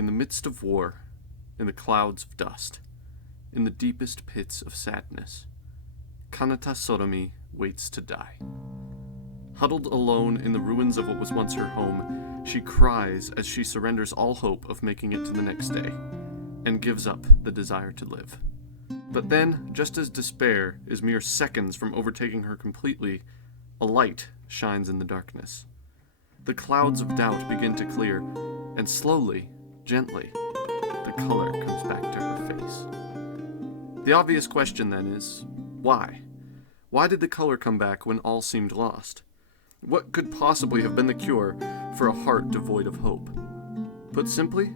In the midst of war, in the clouds of dust, in the deepest pits of sadness, Kanata Sorami waits to die. Huddled alone in the ruins of what was once her home, she cries as she surrenders all hope of making it to the next day, and gives up the desire to live. But then, just as despair is mere seconds from overtaking her completely, a light shines in the darkness. The clouds of doubt begin to clear, and slowly, gently, the color comes back to her face. The obvious question then is, why? Why did the color come back when all seemed lost? What could possibly have been the cure for a heart devoid of hope? Put simply,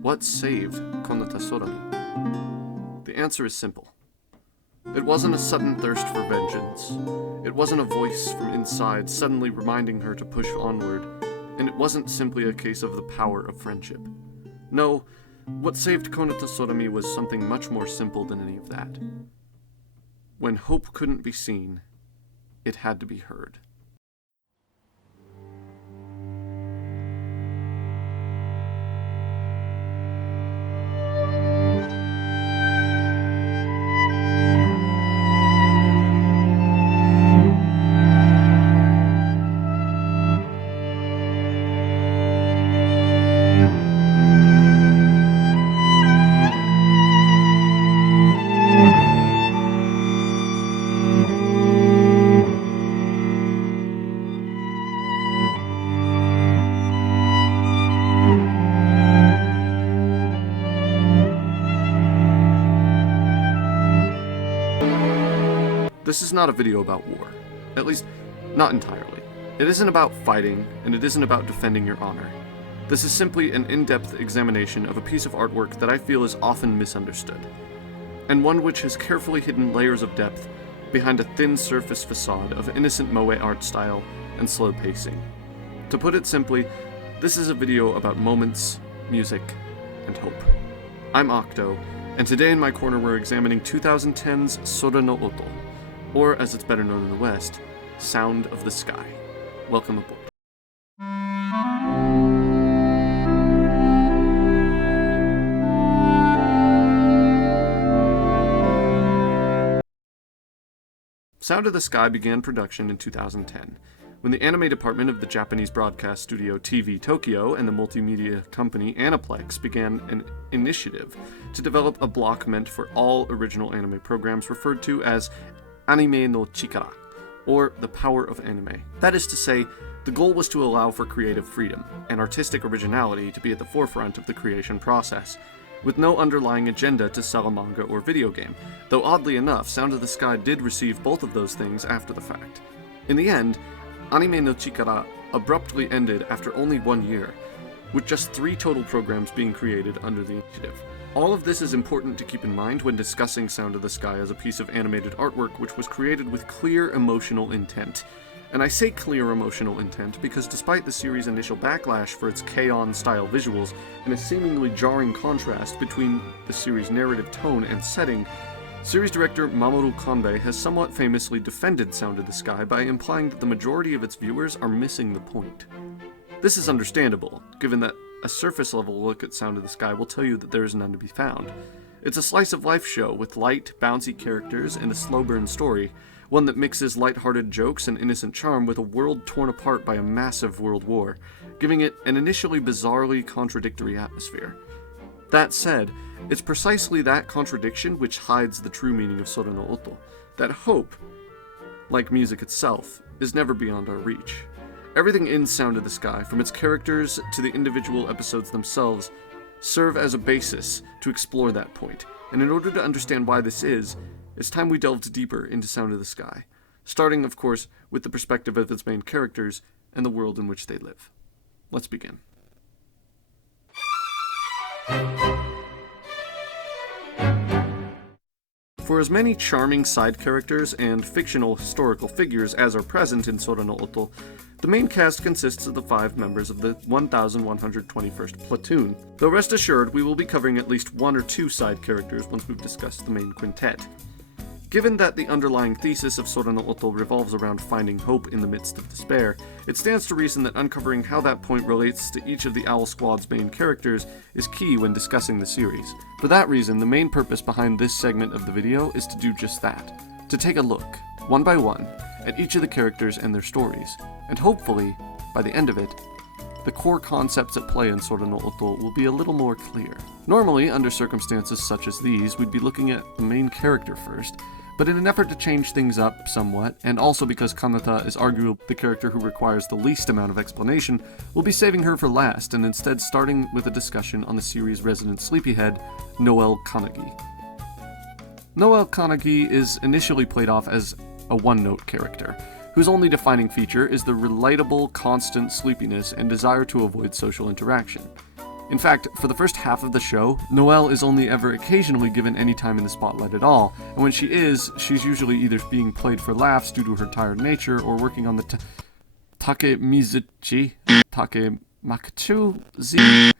what saved Kanata Sorami? The answer is simple. It wasn't a sudden thirst for vengeance. It wasn't a voice from inside suddenly reminding her to push onward, and it wasn't simply a case of the power of friendship. No, what saved Kanata Sorami was something much more simple than any of that. When hope couldn't be seen, it had to be heard. This is not a video about war. At least, not entirely. It isn't about fighting, and it isn't about defending your honor. This is simply an in-depth examination of a piece of artwork that I feel is often misunderstood, and one which has carefully hidden layers of depth behind a thin surface facade of innocent moe art style and slow pacing. To put it simply, this is a video about moments, music, and hope. I'm Octo, and today in my corner we're examining 2010's Sora no Oto, or as it's better known in the West, Sound of the Sky. Welcome aboard. Sound of the Sky began production in 2010, when the anime department of the Japanese broadcast studio TV Tokyo and the multimedia company Aniplex began an initiative to develop a block meant for all original anime programs referred to as Anime no Chikara, or the power of anime. That is to say, the goal was to allow for creative freedom and artistic originality to be at the forefront of the creation process, with no underlying agenda to sell a manga or video game, though oddly enough, Sound of the Sky did receive both of those things after the fact. In the end, Anime no Chikara abruptly ended after only 1 year, with just 3 total programs being created under the initiative. All of this is important to keep in mind when discussing Sound of the Sky as a piece of animated artwork which was created with clear emotional intent. And I say clear emotional intent because despite the series' initial backlash for its K-On! Style visuals and a seemingly jarring contrast between the series' narrative tone and setting, series director Mamoru Kanbe has somewhat famously defended Sound of the Sky by implying that the majority of its viewers are missing the point. This is understandable, given that a surface-level look at Sound of the Sky will tell you that there is none to be found. It's a slice-of-life show with light, bouncy characters and a slow-burn story, one that mixes light-hearted jokes and innocent charm with a world torn apart by a massive world war, giving it an initially bizarrely contradictory atmosphere. That said, it's precisely that contradiction which hides the true meaning of Sora no Oto, that hope, like music itself, is never beyond our reach. Everything in Sound of the Sky, from its characters to the individual episodes themselves, serve as a basis to explore that point, and in order to understand why this is, it's time we delved deeper into Sound of the Sky, starting, of course, with the perspective of its main characters and the world in which they live. Let's begin. For as many charming side characters and fictional historical figures as are present in Sora no Oto, the main cast consists of the 5 members of the 1121st Platoon, though rest assured we will be covering at least 1 or 2 side characters once we've discussed the main quintet. Given that the underlying thesis of Sora no Oto revolves around finding hope in the midst of despair, it stands to reason that uncovering how that point relates to each of the Owl Squad's main characters is key when discussing the series. For that reason, the main purpose behind this segment of the video is to do just that. To take a look, one by one, at each of the characters and their stories, and hopefully, by the end of it, the core concepts at play in Sora no Oto will be a little more clear. Normally, under circumstances such as these, we'd be looking at the main character first, but in an effort to change things up somewhat, and also because Kanata is arguably the character who requires the least amount of explanation, we'll be saving her for last, and instead starting with a discussion on the series' resident sleepyhead, Noelle Kanagi. Noelle Kanagi is initially played off as a one-note character, whose only defining feature is the relatable, constant sleepiness and desire to avoid social interaction. In fact, for the first half of the show, Noelle is only ever occasionally given any time in the spotlight at all, and when she is, she's usually either being played for laughs due to her tired nature or working on the Takemizuchi, Takemakuchu Z,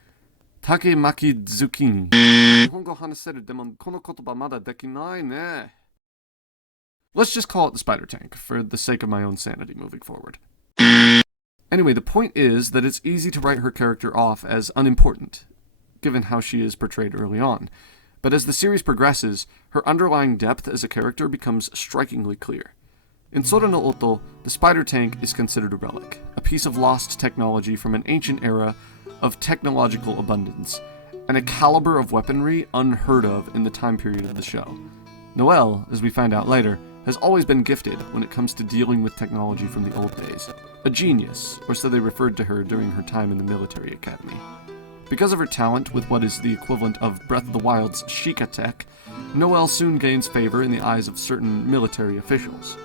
Takemaki Zucchini. Let's just call it the spider tank, for the sake of my own sanity moving forward. Anyway, the point is that it's easy to write her character off as unimportant, given how she is portrayed early on. But as the series progresses, her underlying depth as a character becomes strikingly clear. In Sora no Oto, the spider tank is considered a relic, a piece of lost technology from an ancient era of technological abundance, and a caliber of weaponry unheard of in the time period of the show. Noelle, as we find out later, has always been gifted when it comes to dealing with technology from the old days. A genius, or so they referred to her during her time in the military academy. Because of her talent with what is the equivalent of Breath of the Wild's Sheikah tech, Noelle soon gains favor in the eyes of certain military officials.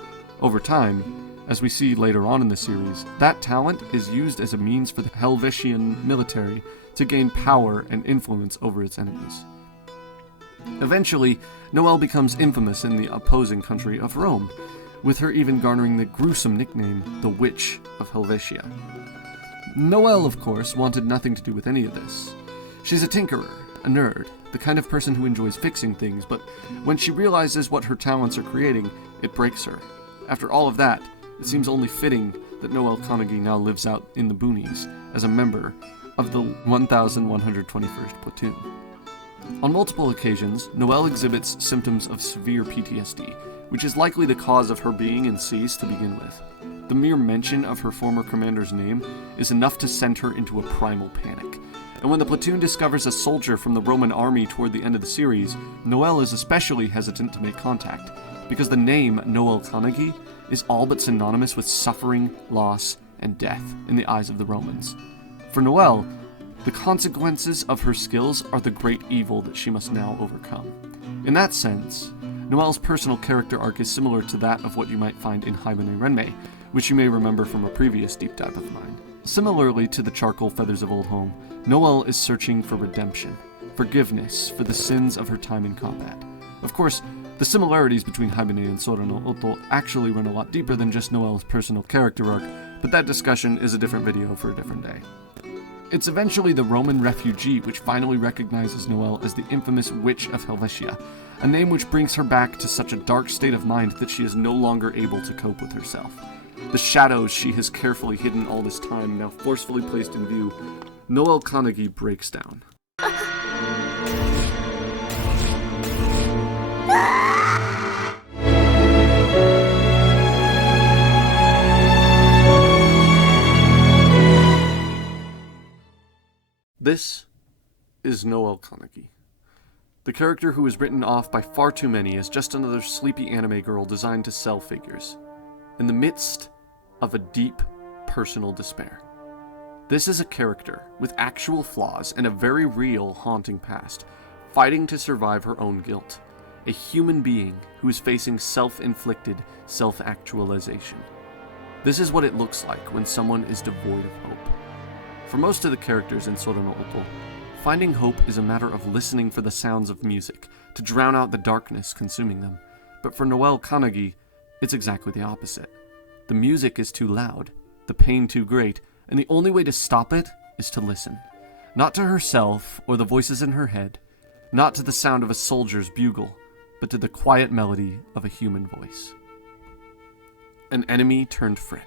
Over time, as we see later on in the series, that talent is used as a means for the Helvetian military to gain power and influence over its enemies. Eventually, Noelle becomes infamous in the opposing country of Rome, with her even garnering the gruesome nickname, the Witch of Helvetia. Noelle, of course, wanted nothing to do with any of this. She's a tinkerer, a nerd, the kind of person who enjoys fixing things, but when she realizes what her talents are creating, it breaks her. After all of that, it seems only fitting that Noelle Kanagi now lives out in the boonies as a member of the 1121st Platoon. On multiple occasions, Noelle exhibits symptoms of severe PTSD, which is likely the cause of her being in Seas to begin with. The mere mention of her former commander's name is enough to send her into a primal panic. And when the platoon discovers a soldier from the Roman army toward the end of the series, Noelle is especially hesitant to make contact, because the name Noelle Kanagi is all but synonymous with suffering, loss, and death in the eyes of the Romans. For Noelle, the consequences of her skills are the great evil that she must now overcome. In that sense, Noelle's personal character arc is similar to that of what you might find in Haibane Renmei, which you may remember from a previous deep dive of mine. Similarly to the charcoal feathers of Old Home, Noelle is searching for redemption, forgiveness for the sins of her time in combat. Of course, the similarities between Haibane and Sora no Oto actually run a lot deeper than just Noelle's personal character arc, but that discussion is a different video for a different day. It's eventually the Roman refugee which finally recognizes Noelle as the infamous Witch of Helvetia, a name which brings her back to such a dark state of mind that she is no longer able to cope with herself. The shadows she has carefully hidden all this time now forcefully placed in view, Noelle Kanagi breaks down. This is Noelle Kanagi, the character who is written off by far too many as just another sleepy anime girl designed to sell figures, in the midst of a deep, personal despair. This is a character with actual flaws and a very real, haunting past, fighting to survive her own guilt, a human being who is facing self-inflicted self-actualization. This is what it looks like when someone is devoid of hope. For most of the characters in Sora no Oto, finding hope is a matter of listening for the sounds of music to drown out the darkness consuming them. But for Noelle Kanagi, it's exactly the opposite. The music is too loud, the pain too great, and the only way to stop it is to listen. Not to herself or the voices in her head, not to the sound of a soldier's bugle, but to the quiet melody of a human voice. An enemy turned friend,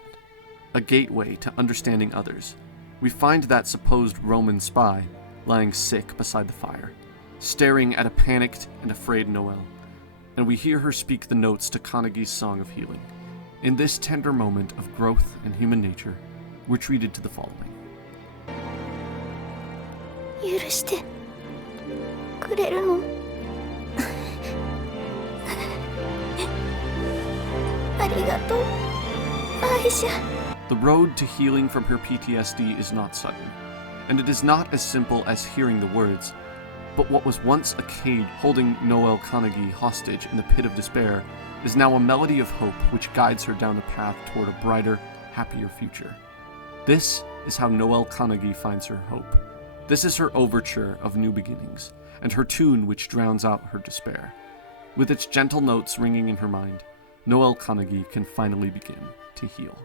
a gateway to understanding others. We find that supposed Roman spy lying sick beside the fire, staring at a panicked and afraid Noelle, and we hear her speak the notes to Kanagi's song of healing. In this tender moment of growth and human nature, we're treated to the following. 許してくれるのありがとう、アイシャ。 The road to healing from her PTSD is not sudden, and it is not as simple as hearing the words, but what was once a cage holding Noelle Kanagi hostage in the pit of despair is now a melody of hope which guides her down the path toward a brighter, happier future. This is how Noelle Kanagi finds her hope. This is her overture of new beginnings, and her tune which drowns out her despair. With its gentle notes ringing in her mind, Noelle Kanagi can finally begin to heal.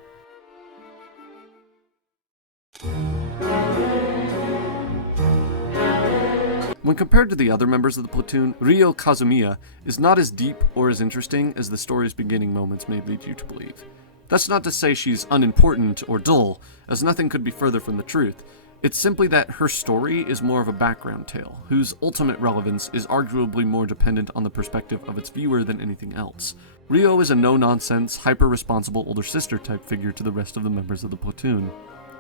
When compared to the other members of the platoon, Ryo Kazumiya is not as deep or as interesting as the story's beginning moments may lead you to believe. That's not to say she's unimportant or dull, as nothing could be further from the truth. It's simply that her story is more of a background tale, whose ultimate relevance is arguably more dependent on the perspective of its viewer than anything else. Ryo is a no-nonsense, hyper-responsible older sister type figure to the rest of the members of the platoon.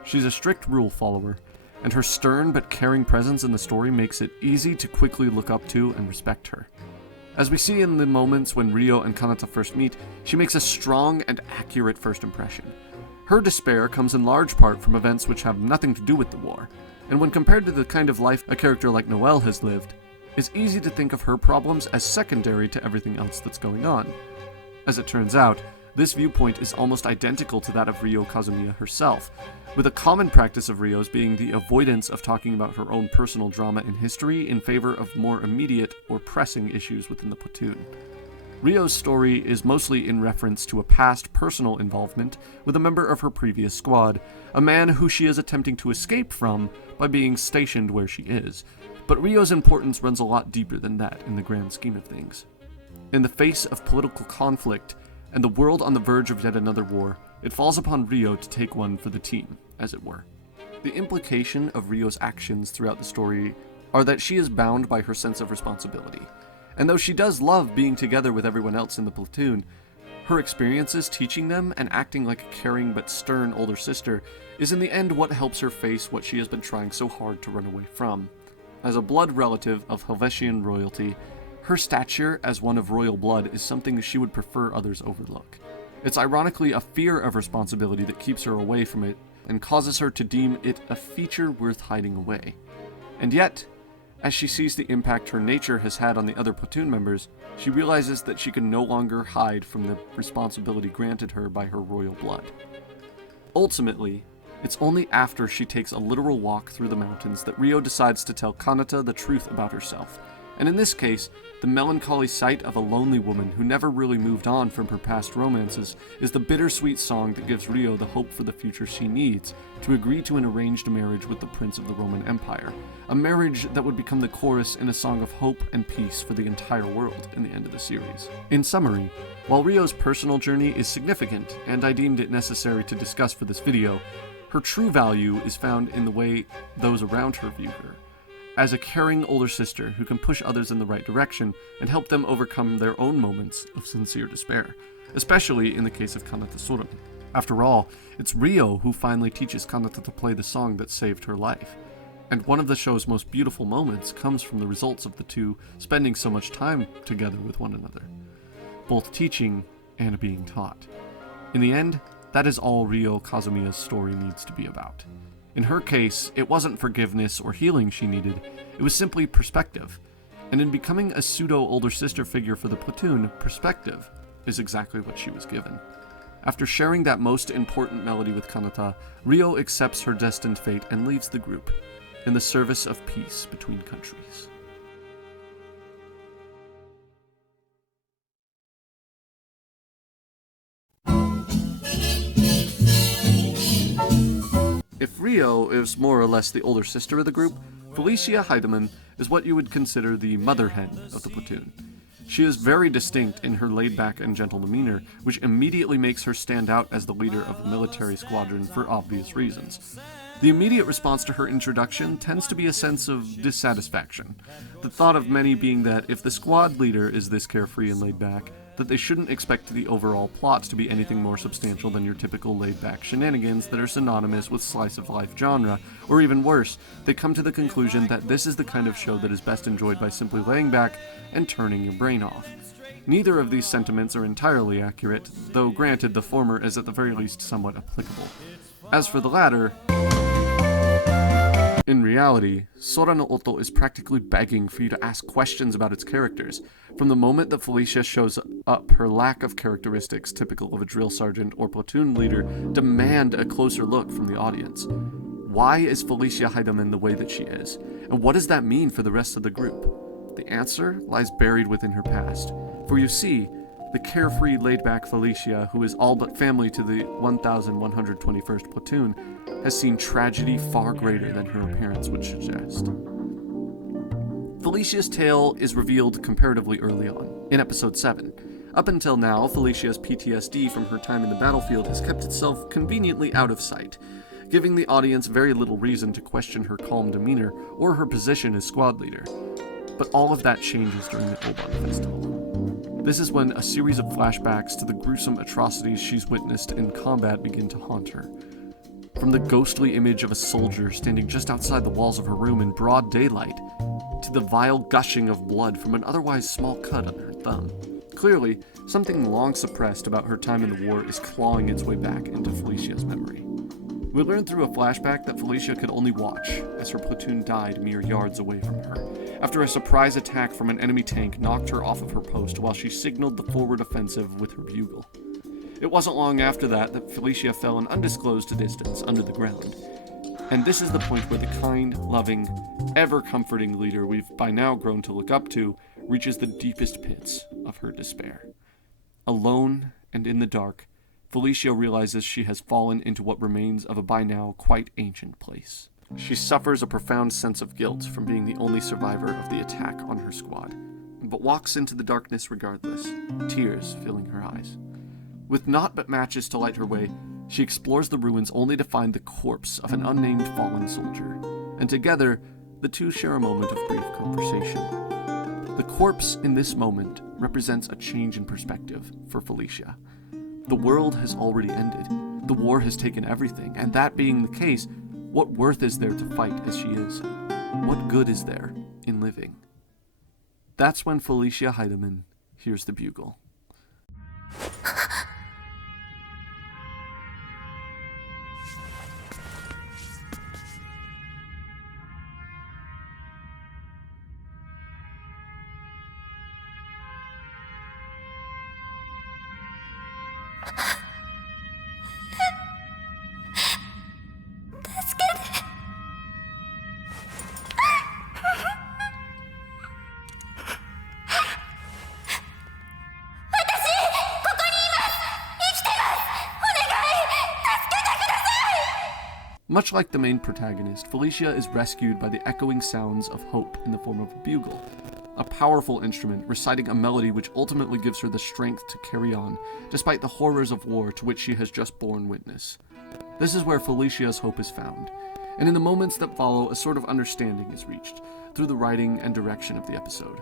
She's a strict rule follower, and her stern but caring presence in the story makes it easy to quickly look up to and respect her. As we see in the moments when Ryo and Kanata first meet, she makes a strong and accurate first impression. Her despair comes in large part from events which have nothing to do with the war, and when compared to the kind of life a character like Noelle has lived, it's easy to think of her problems as secondary to everything else that's going on. As it turns out, this viewpoint is almost identical to that of Ryo Kazumiya herself, with a common practice of Ryo's being the avoidance of talking about her own personal drama and history in favor of more immediate or pressing issues within the platoon. Ryo's story is mostly in reference to a past personal involvement with a member of her previous squad, a man who she is attempting to escape from by being stationed where she is. But Ryo's importance runs a lot deeper than that in the grand scheme of things. In the face of political conflict, and the world on the verge of yet another war, it falls upon Ryo to take one for the team, as it were. The implication of Ryo's actions throughout the story are that she is bound by her sense of responsibility. And though she does love being together with everyone else in the platoon, her experiences teaching them and acting like a caring but stern older sister is in the end what helps her face what she has been trying so hard to run away from. As a blood relative of Helvetian royalty, her stature as one of royal blood is something she would prefer others overlook. It's ironically a fear of responsibility that keeps her away from it and causes her to deem it a feature worth hiding away. And yet, as she sees the impact her nature has had on the other platoon members, she realizes that she can no longer hide from the responsibility granted her by her royal blood. Ultimately, it's only after she takes a literal walk through the mountains that Ryo decides to tell Kanata the truth about herself. And in this case, the melancholy sight of a lonely woman who never really moved on from her past romances is the bittersweet song that gives Ryo the hope for the future she needs to agree to an arranged marriage with the Prince of the Roman Empire, a marriage that would become the chorus in a song of hope and peace for the entire world in the end of the series. In summary, while Ryo's personal journey is significant, and I deemed it necessary to discuss for this video, her true value is found in the way those around her view her, as a caring older sister who can push others in the right direction and help them overcome their own moments of sincere despair, especially in the case of Kanata Sorami. After all, it's Ryo who finally teaches Kanata to play the song that saved her life. And one of the show's most beautiful moments comes from the results of the two spending so much time together with one another, both teaching and being taught. In the end, that is all Ryo Kazumiya's story needs to be about. In her case, it wasn't forgiveness or healing she needed, it was simply perspective. And in becoming a pseudo-older sister figure for the platoon, perspective is exactly what she was given. After sharing that most important melody with Kanata, Ryo accepts her destined fate and leaves the group, in the service of peace between countries. If Ryo is more or less the older sister of the group, Felicia Heidemann is what you would consider the mother hen of the platoon. She is very distinct in her laid-back and gentle demeanor, which immediately makes her stand out as the leader of a military squadron for obvious reasons. The immediate response to her introduction tends to be a sense of dissatisfaction. The thought of many being that if the squad leader is this carefree and laid-back, that they shouldn't expect the overall plot to be anything more substantial than your typical laid-back shenanigans that are synonymous with slice-of-life genre, or even worse, they come to the conclusion that this is the kind of show that is best enjoyed by simply laying back and turning your brain off. Neither of these sentiments are entirely accurate, though granted the former is at the very least somewhat applicable. As for the latter, in reality, Sora no Octo is practically begging for you to ask questions about its characters. From the moment that Felicia shows up, her lack of characteristics typical of a drill sergeant or platoon leader demand a closer look from the audience. Why is Felicia Heidemann the way that she is? And what does that mean for the rest of the group? The answer lies buried within her past. For you see, the carefree, laid-back Felicia, who is all but family to the 1121st Platoon, has seen tragedy far greater than her appearance would suggest. Felicia's tale is revealed comparatively early on, in episode 7. Up until now, Felicia's PTSD from her time in the battlefield has kept itself conveniently out of sight, giving the audience very little reason to question her calm demeanor or her position as squad leader. But all of that changes during the Oban Festival. This is when a series of flashbacks to the gruesome atrocities she's witnessed in combat begin to haunt her. From the ghostly image of a soldier standing just outside the walls of her room in broad daylight, to the vile gushing of blood from an otherwise small cut on her thumb. Clearly, something long suppressed about her time in the war is clawing its way back into Felicia's memory. We learn through a flashback that Felicia could only watch as her platoon died mere yards away from her, after a surprise attack from an enemy tank knocked her off of her post while she signaled the forward offensive with her bugle. It wasn't long after that Felicia fell an undisclosed distance under the ground. And this is the point where the kind, loving, ever-comforting leader we've by now grown to look up to reaches the deepest pits of her despair. Alone and in the dark, Felicia realizes she has fallen into what remains of a by now quite ancient place. She suffers a profound sense of guilt from being the only survivor of the attack on her squad, but walks into the darkness regardless, tears filling her eyes. With naught but matches to light her way, she explores the ruins only to find the corpse of an unnamed fallen soldier, and together, the two share a moment of brief conversation. The corpse in this moment represents a change in perspective for Felicia. The world has already ended. The war has taken everything, and that being the case, what worth is there to fight as she is? What good is there in living? That's when Felicia Heidemann hears the bugle. Much like the main protagonist, Felicia is rescued by the echoing sounds of hope in the form of a bugle, a powerful instrument reciting a melody which ultimately gives her the strength to carry on, despite the horrors of war to which she has just borne witness. This is where Felicia's hope is found, and in the moments that follow, a sort of understanding is reached, through the writing and direction of the episode.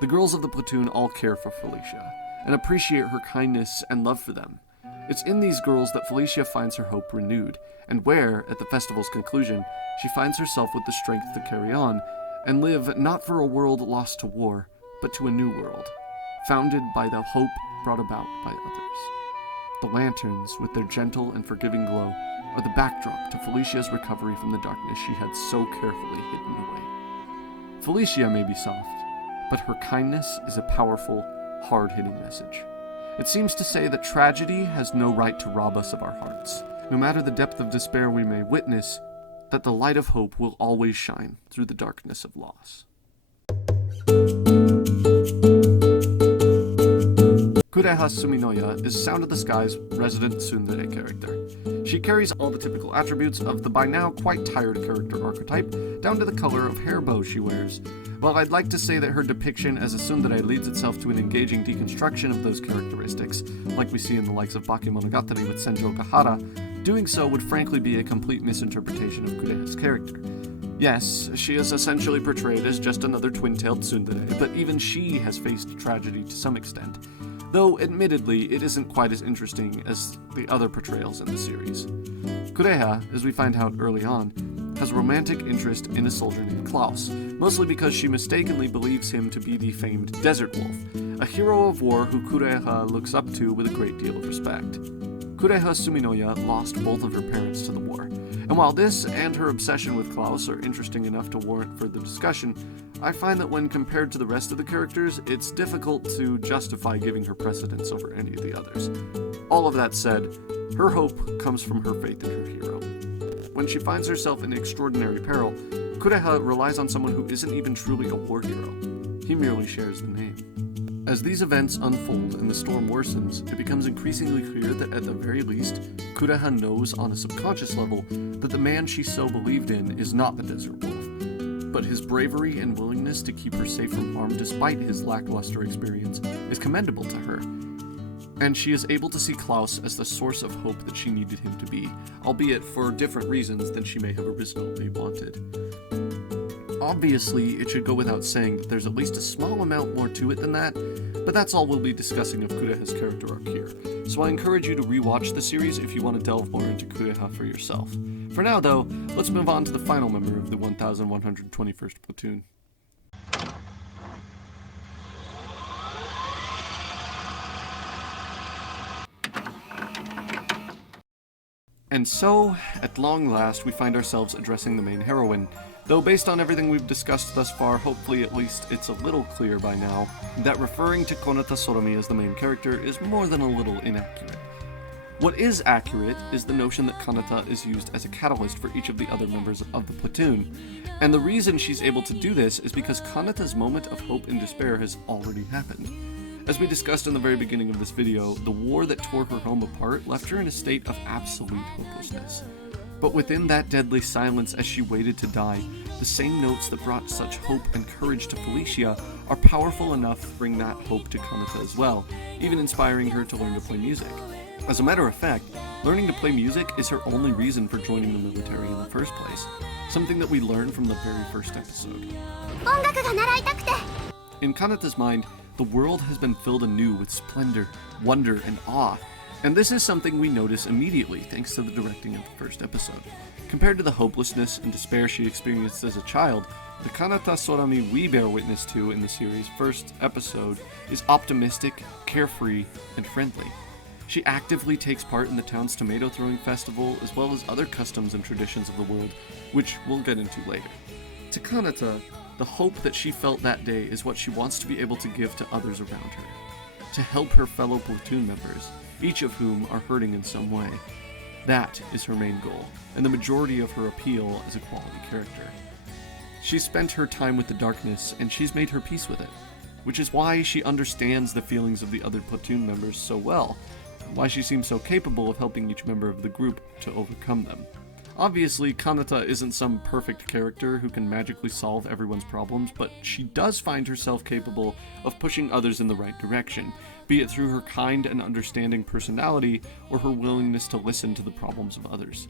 The girls of the platoon all care for Felicia, and appreciate her kindness and love for them. It's in these girls that Felicia finds her hope renewed, and where, at the festival's conclusion, she finds herself with the strength to carry on, and live not for a world lost to war, but to a new world, founded by the hope brought about by others. The lanterns, with their gentle and forgiving glow, are the backdrop to Felicia's recovery from the darkness she had so carefully hidden away. Felicia may be soft, but her kindness is a powerful, hard-hitting message. It seems to say that tragedy has no right to rob us of our hearts. No matter the depth of despair we may witness, that the light of hope will always shine through the darkness of loss. Kureha Suminoya is Sound of the Sky's resident tsundere character. She carries all the typical attributes of the by now quite tired character archetype, down to the color of hair bow she wears, While I'd like to say that her depiction as a tsundere leads itself to an engaging deconstruction of those characteristics, like we see in the likes of Bakemonogatari with Senjo Gahara, doing so would frankly be a complete misinterpretation of Kureha's character. Yes, she is essentially portrayed as just another twin-tailed tsundere, but even she has faced tragedy to some extent, though admittedly it isn't quite as interesting as the other portrayals in the series. Kureha, as we find out early on, has a romantic interest in a soldier named Klaus, mostly because she mistakenly believes him to be the famed Desert Wolf, a hero of war who Kureha looks up to with a great deal of respect. Kureha Suminoya lost both of her parents to the war, and while this and her obsession with Klaus are interesting enough to warrant further discussion, I find that when compared to the rest of the characters, it's difficult to justify giving her precedence over any of the others. All of that said, her hope comes from her faith in her hero. When she finds herself in extraordinary peril, Kureha relies on someone who isn't even truly a war hero. He merely shares the name. As these events unfold and the storm worsens, it becomes increasingly clear that at the very least, Kureha knows on a subconscious level that the man she so believed in is not the Desert Wolf. But his bravery and willingness to keep her safe from harm despite his lackluster experience is commendable to her. And she is able to see Klaus as the source of hope that she needed him to be, albeit for different reasons than she may have originally wanted. Obviously, it should go without saying that there's at least a small amount more to it than that, but that's all we'll be discussing of Kureha's character arc here, so I encourage you to rewatch the series if you want to delve more into Kureha for yourself. For now though, let's move on to the final member of the 1121st Platoon. And so, at long last, we find ourselves addressing the main heroine, though based on everything we've discussed thus far, hopefully at least it's a little clear by now, that referring to Kanata Sorami as the main character is more than a little inaccurate. What is accurate is the notion that Kanata is used as a catalyst for each of the other members of the platoon, and the reason she's able to do this is because Kanata's moment of hope and despair has already happened. As we discussed in the very beginning of this video, the war that tore her home apart left her in a state of absolute hopelessness. But within that deadly silence as she waited to die, the same notes that brought such hope and courage to Felicia are powerful enough to bring that hope to Kanata as well, even inspiring her to learn to play music. As a matter of fact, learning to play music is her only reason for joining the military in the first place, something that we learn from the very first episode. In Kanata's mind, the world has been filled anew with splendor, wonder, and awe, and this is something we notice immediately thanks to the directing of the first episode. Compared to the hopelessness and despair she experienced as a child, the Kanata Sorami we bear witness to in the series' first episode is optimistic, carefree, and friendly. She actively takes part in the town's tomato throwing festival as well as other customs and traditions of the world, which we'll get into later. To Kanata, the hope that she felt that day is what she wants to be able to give to others around her, to help her fellow platoon members, each of whom are hurting in some way. That is her main goal, and the majority of her appeal as a quality character. She's spent her time with the darkness, and she's made her peace with it, which is why she understands the feelings of the other platoon members so well, and why she seems so capable of helping each member of the group to overcome them. Obviously, Kanata isn't some perfect character who can magically solve everyone's problems, but she does find herself capable of pushing others in the right direction, be it through her kind and understanding personality or her willingness to listen to the problems of others,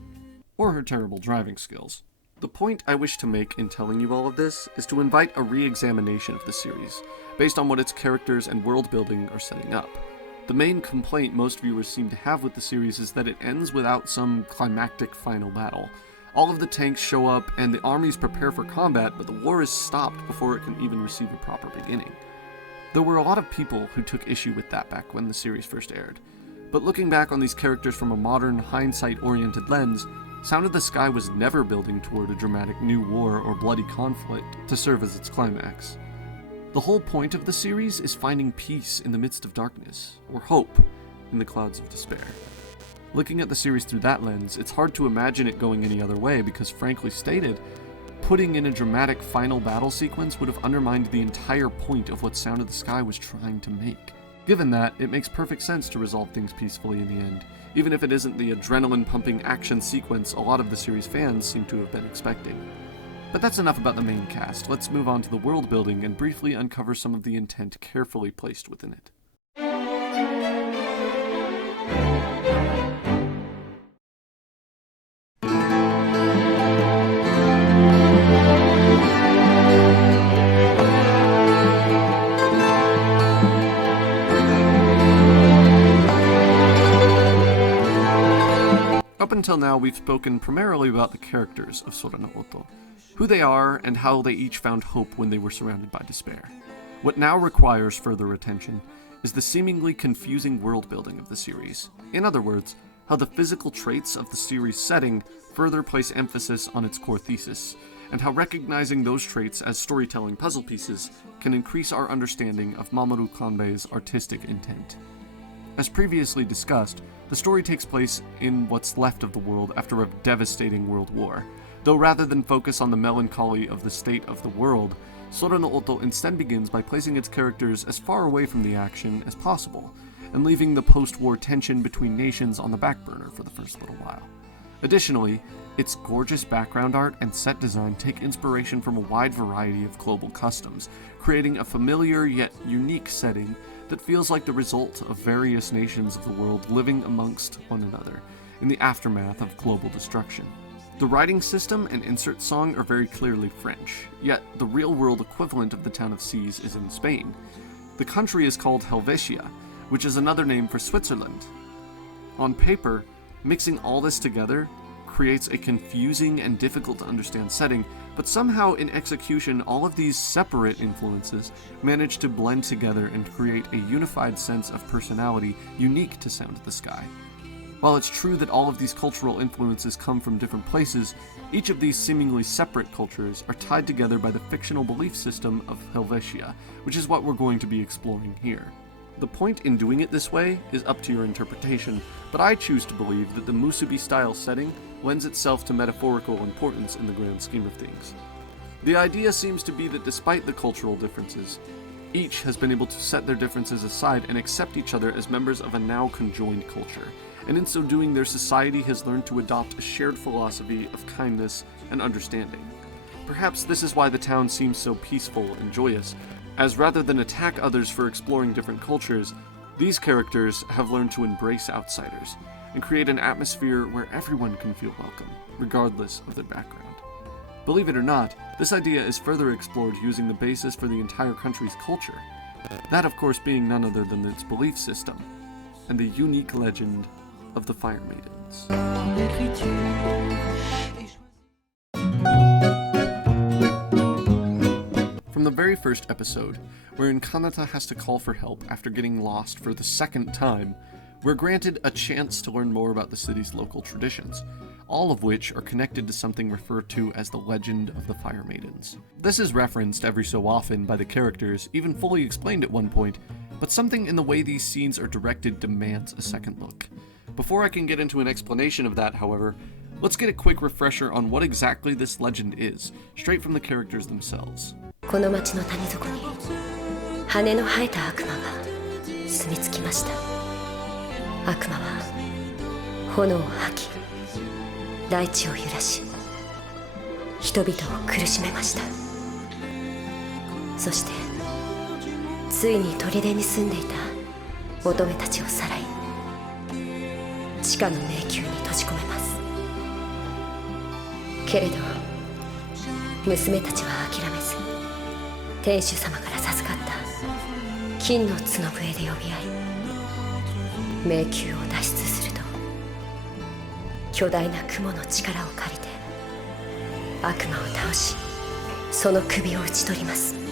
or her terrible driving skills. The point I wish to make in telling you all of this is to invite a re-examination of the series, based on what its characters and world building are setting up. The main complaint most viewers seem to have with the series is that it ends without some climactic final battle. All of the tanks show up and the armies prepare for combat, but the war is stopped before it can even receive a proper beginning. There were a lot of people who took issue with that back when the series first aired, but looking back on these characters from a modern, hindsight-oriented lens, Sound of the Sky was never building toward a dramatic new war or bloody conflict to serve as its climax. The whole point of the series is finding peace in the midst of darkness, or hope in the clouds of despair. Looking at the series through that lens, it's hard to imagine it going any other way because, frankly stated, putting in a dramatic final battle sequence would have undermined the entire point of what Sound of the Sky was trying to make. Given that, it makes perfect sense to resolve things peacefully in the end, even if it isn't the adrenaline-pumping action sequence a lot of the series fans seem to have been expecting. But that's enough about the main cast. Let's move on to the world building and briefly uncover some of the intent carefully placed within it. Up until now, we've spoken primarily about the characters of Sora no Oto, who they are and how they each found hope when they were surrounded by despair. What now requires further attention is the seemingly confusing world building of the series. In other words, how the physical traits of the series setting further place emphasis on its core thesis, and how recognizing those traits as storytelling puzzle pieces can increase our understanding of Mamoru Kanbe's artistic intent. As previously discussed, the story takes place in what's left of the world after a devastating world war, though rather than focus on the melancholy of the state of the world, Sora no Oto instead begins by placing its characters as far away from the action as possible, and leaving the post-war tension between nations on the back burner for the first little while. Additionally, its gorgeous background art and set design take inspiration from a wide variety of global customs, creating a familiar yet unique setting that feels like the result of various nations of the world living amongst one another in the aftermath of global destruction. The writing system and insert song are very clearly French, yet the real-world equivalent of the town of Seas is in Spain. The country is called Helvetia, which is another name for Switzerland. On paper, mixing all this together creates a confusing and difficult to understand setting, but somehow in execution all of these separate influences manage to blend together and create a unified sense of personality unique to Sound of the Sky. While it's true that all of these cultural influences come from different places, each of these seemingly separate cultures are tied together by the fictional belief system of Helvetia, which is what we're going to be exploring here. The point in doing it this way is up to your interpretation, but I choose to believe that the Musubi-style setting lends itself to metaphorical importance in the grand scheme of things. The idea seems to be that despite the cultural differences, each has been able to set their differences aside and accept each other as members of a now conjoined culture, and in so doing their society has learned to adopt a shared philosophy of kindness and understanding. Perhaps this is why the town seems so peaceful and joyous, as rather than attack others for exploring different cultures, these characters have learned to embrace outsiders and create an atmosphere where everyone can feel welcome, regardless of their background. Believe it or not, this idea is further explored using the basis for the entire country's culture, that of course being none other than its belief system, and the unique legend of the Fire Maidens. From the very first episode, wherein Kanata has to call for help after getting lost for the second time, we're granted a chance to learn more about the city's local traditions, all of which are connected to something referred to as the legend of the Fire Maidens. This is referenced every so often by the characters, even fully explained at one point, but something in the way these scenes are directed demands a second look. Before I can get into an explanation of that, however, let's get a quick refresher on what exactly this legend is, straight from the characters themselves. この町の谷底に羽の生えた悪魔が住み着きました。悪魔は炎を吐き、大地を揺らし、人々を苦しめました。そしてついに砦に住んでいた乙女たちをさらい、地下の迷宮に閉じ込めます。けれど娘たちは諦めず、天主様から授かった金の角笛で呼び合い、迷宮を脱出すると巨大な雲の力を借りて悪魔を倒し、その首を打ち取ります。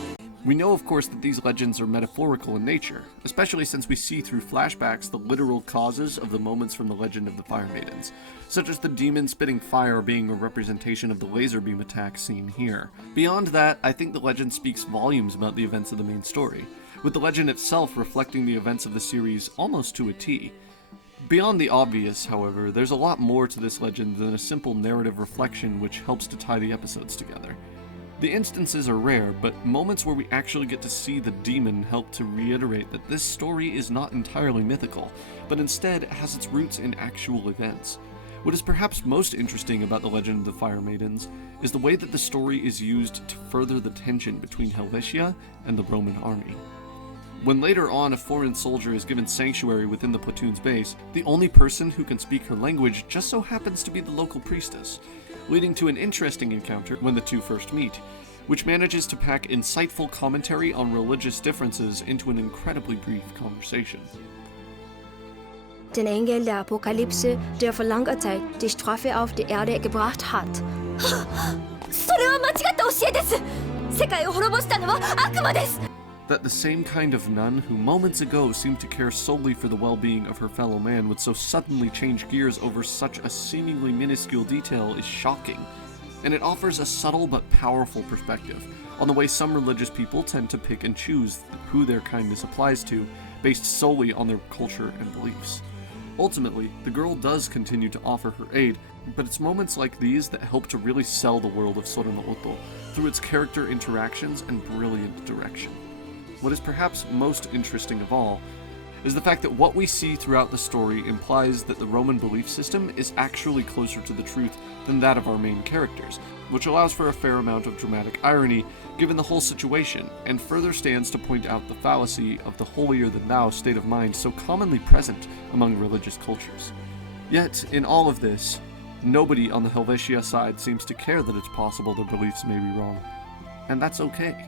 We know, of course, that these legends are metaphorical in nature, especially since we see through flashbacks the literal causes of the moments from the legend of the Fire Maidens, such as the demon spitting fire being a representation of the laser beam attack seen here. Beyond that, I think the legend speaks volumes about the events of the main story, with the legend itself reflecting the events of the series almost to a T. Beyond the obvious, however, there's a lot more to this legend than a simple narrative reflection which helps to tie the episodes together. The instances are rare, but moments where we actually get to see the demon help to reiterate that this story is not entirely mythical, but instead has its roots in actual events. What is perhaps most interesting about the legend of the Fire Maidens is the way that the story is used to further the tension between Helvetia and the Roman army. When later on a foreign soldier is given sanctuary within the platoon's base, the only person who can speak her language just so happens to be the local priestess, leading to an interesting encounter when the two first meet, which manages to pack insightful commentary on religious differences into an incredibly brief conversation. Den Engel der Apokalypse, der vor langer Zeit die Strafe auf die Erde gebracht hat. それは間違った教えです。世界を滅ぼしたのは悪魔です。 That the same kind of nun who moments ago seemed to care solely for the well-being of her fellow man would so suddenly change gears over such a seemingly minuscule detail is shocking, and it offers a subtle but powerful perspective on the way some religious people tend to pick and choose who their kindness applies to, based solely on their culture and beliefs. Ultimately, the girl does continue to offer her aid, but it's moments like these that help to really sell the world of Sora no Oto through its character interactions and brilliant direction. What is perhaps most interesting of all is the fact that what we see throughout the story implies that the Roman belief system is actually closer to the truth than that of our main characters, which allows for a fair amount of dramatic irony given the whole situation, and further stands to point out the fallacy of the holier-than-thou state of mind so commonly present among religious cultures. Yet, in all of this, nobody on the Helvetia side seems to care that it's possible their beliefs may be wrong. And that's okay.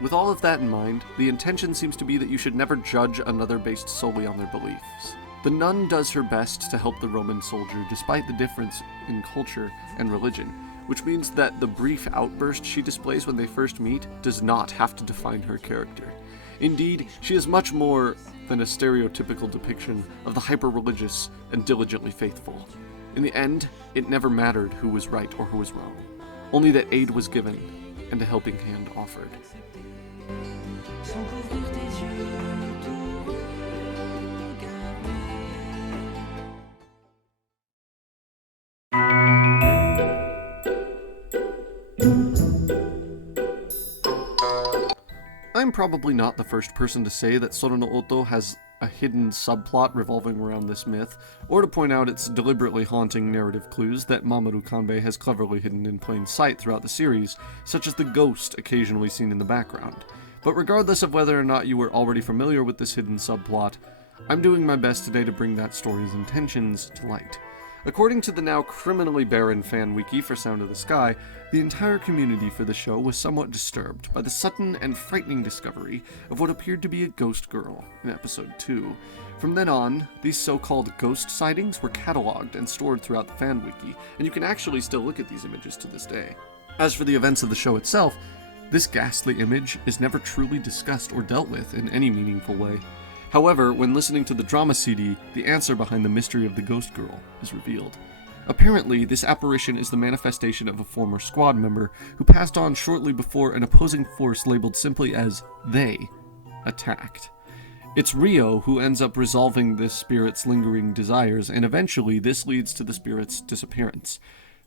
With all of that in mind, the intention seems to be that you should never judge another based solely on their beliefs. The nun does her best to help the Roman soldier despite the difference in culture and religion, which means that the brief outburst she displays when they first meet does not have to define her character. Indeed, she is much more than a stereotypical depiction of the hyper-religious and diligently faithful. In the end, it never mattered who was right or who was wrong, only that aid was given and a helping hand offered. I'm probably not the first person to say that Sora no Oto has a hidden subplot revolving around this myth, or to point out its deliberately haunting narrative clues that Mamoru Kanbe has cleverly hidden in plain sight throughout the series, such as the ghost occasionally seen in the background. But regardless of whether or not you were already familiar with this hidden subplot, I'm doing my best today to bring that story's intentions to light. According to the now criminally barren fan wiki for Sound of the Sky, the entire community for the show was somewhat disturbed by the sudden and frightening discovery of what appeared to be a ghost girl in episode 2. From then on, these so-called ghost sightings were cataloged and stored throughout the fan wiki, and you can actually still look at these images to this day. As for the events of the show itself, this ghastly image is never truly discussed or dealt with in any meaningful way. However, when listening to the drama CD, the answer behind the mystery of the ghost girl is revealed. Apparently, this apparition is the manifestation of a former squad member who passed on shortly before an opposing force labeled simply as they attacked. It's Rio who ends up resolving this spirit's lingering desires, and eventually this leads to the spirit's disappearance.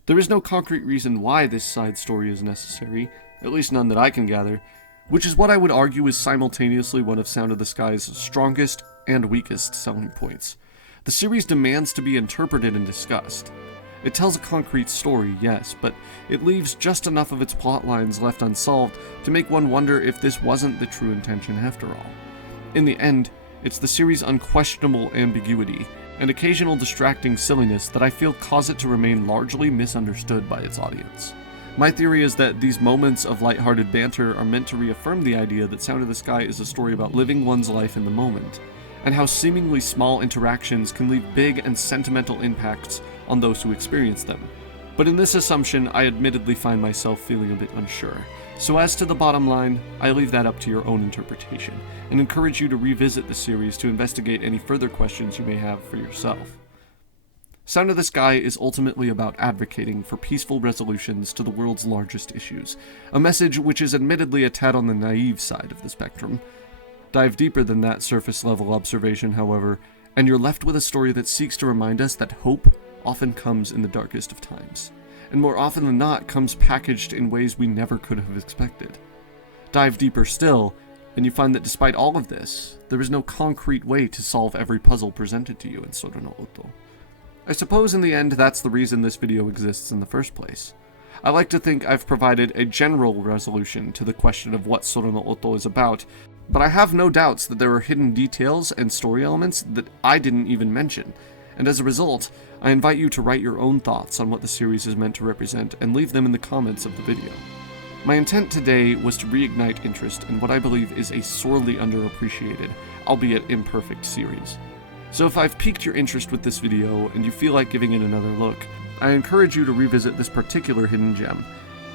There is no concrete reason why this side story is necessary, at least none that I can gather, which is what I would argue is simultaneously one of Sound of the Sky's strongest and weakest selling points. The series demands to be interpreted and discussed. It tells a concrete story, yes, but it leaves just enough of its plot lines left unsolved to make one wonder if this wasn't the true intention after all. In the end, it's the series' unquestionable ambiguity and occasional distracting silliness that I feel cause it to remain largely misunderstood by its audience. My theory is that these moments of lighthearted banter are meant to reaffirm the idea that Sound of the Sky is a story about living one's life in the moment, and how seemingly small interactions can leave big and sentimental impacts on those who experience them. But in this assumption, I admittedly find myself feeling a bit unsure. So as to the bottom line, I leave that up to your own interpretation, and encourage you to revisit the series to investigate any further questions you may have for yourself. Sound of the Sky is ultimately about advocating for peaceful resolutions to the world's largest issues, a message which is admittedly a tad on the naive side of the spectrum. Dive deeper than that surface-level observation, however, and you're left with a story that seeks to remind us that hope often comes in the darkest of times, and more often than not comes packaged in ways we never could have expected. Dive deeper still, and you find that despite all of this, there is no concrete way to solve every puzzle presented to you in Sora no Oto. I suppose in the end that's the reason this video exists in the first place. I like to think I've provided a general resolution to the question of what Sora no Octo is about, but I have no doubts that there are hidden details and story elements that I didn't even mention, and as a result, I invite you to write your own thoughts on what the series is meant to represent and leave them in the comments of the video. My intent today was to reignite interest in what I believe is a sorely underappreciated, albeit imperfect series. So if I've piqued your interest with this video and you feel like giving it another look, I encourage you to revisit this particular hidden gem,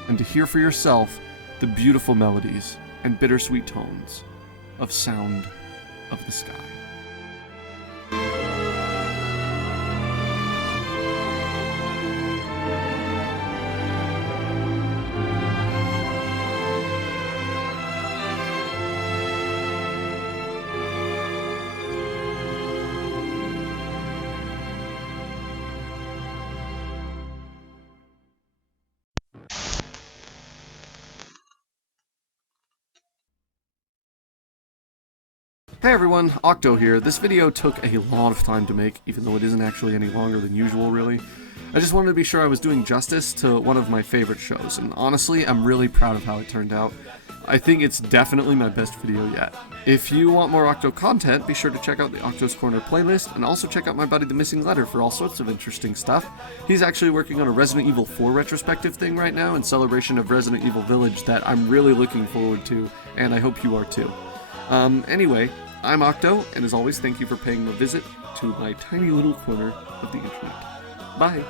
and to hear for yourself the beautiful melodies and bittersweet tones of Sound of the Sky. Hey everyone, Octo here. This video took a lot of time to make, even though it isn't actually any longer than usual, really. I just wanted to be sure I was doing justice to one of my favorite shows, and honestly, I'm really proud of how it turned out. I think it's definitely my best video yet. If you want more Octo content, be sure to check out the Octo's Corner playlist, and also check out my buddy TheMissingLettr for all sorts of interesting stuff. He's actually working on a Resident Evil 4 retrospective thing right now in celebration of Resident Evil Village that I'm really looking forward to, and I hope you are too. Anyway, I'm Octo, and as always, thank you for paying a visit to my tiny little corner of the internet. Bye!